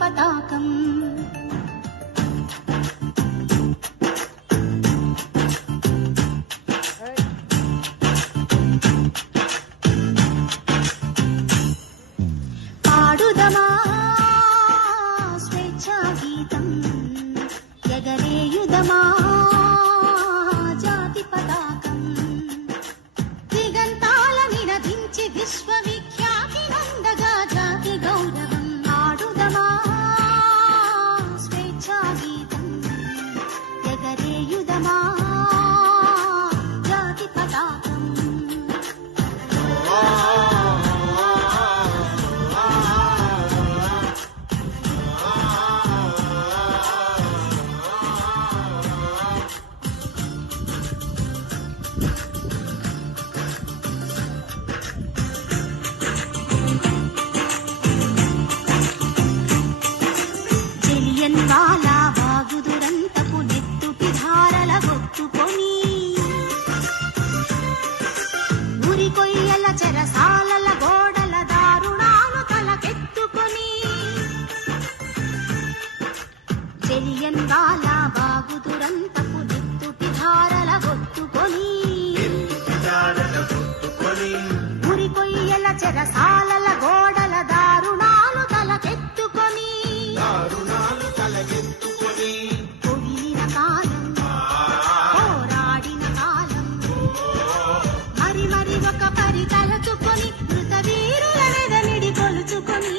పతాకం. పాడుదమా స్వేచ్ఛా గీతం, ఎగరేయుదమా జాతి పతాకం. దిగంతాల నినదించి విశ్వవిఖ్యాతి నందగా జాతి గౌరవం. పాడుదమా స్వేచ్ఛా గీతం, ఎగరేయుదమా జాతి పతాకం. వాలా వాగుదురంతపు నెత్తుటి ధారల గొత్తుకొని, ఉరి కొయ్యల చెరసాలల గోడల దారుణాలు తలకెత్తుకొని, జలియన్ వాలా వాగుదురంతపు నెత్తుటి ధారల గొత్తుకొని, ఉరి కొయ్యల చెరసాలల గోడల దారుణాలు తలకెత్తుకొని, పొగిలిన కాలం, పోరాడిన కాలం, మరి మరి ఒక పరి తలచుకొని, మృత వీరుల వెదనిడి కొలుచుకొని,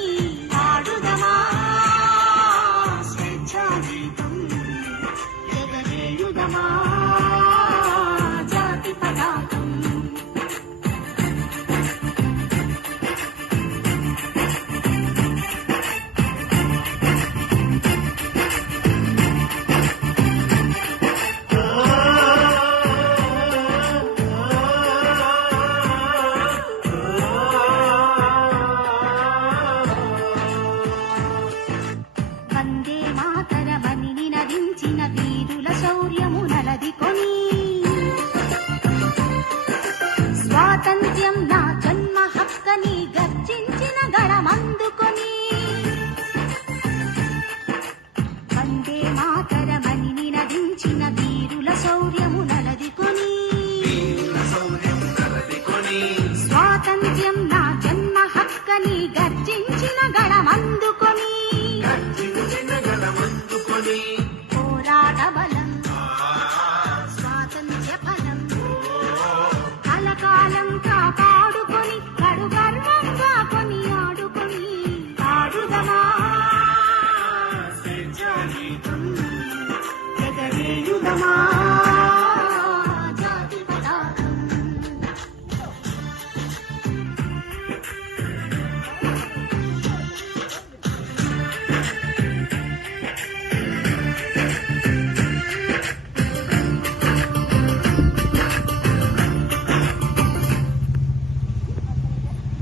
పాడుదమా స్వేచ్ఛా గీతం, ఎగరేయుదమా జాతి పతాకం. వందే మాతరమని నినదించిన వీరుల శౌర్యము నలదికొని, స్వాతంత్ర్యం నా జన్మ హక్కని గర్జించిన గళమందుకొని, వందే మాతరమని నినదించిన వీరుల శౌర్యము నలదికొని, స్వాతంత్ర్యం నా జన్మ హక్కని గర్జించిన గళమందుకొని, పోరాట బలం స్వాతంత్ర్య ఫలం కలకాలం కాపాడుకొని, కడు గర్వంగా కొని ఆడుకొని, పాడుదమా స్వేచ్ఛా గీతం, ఎగరేయుదమా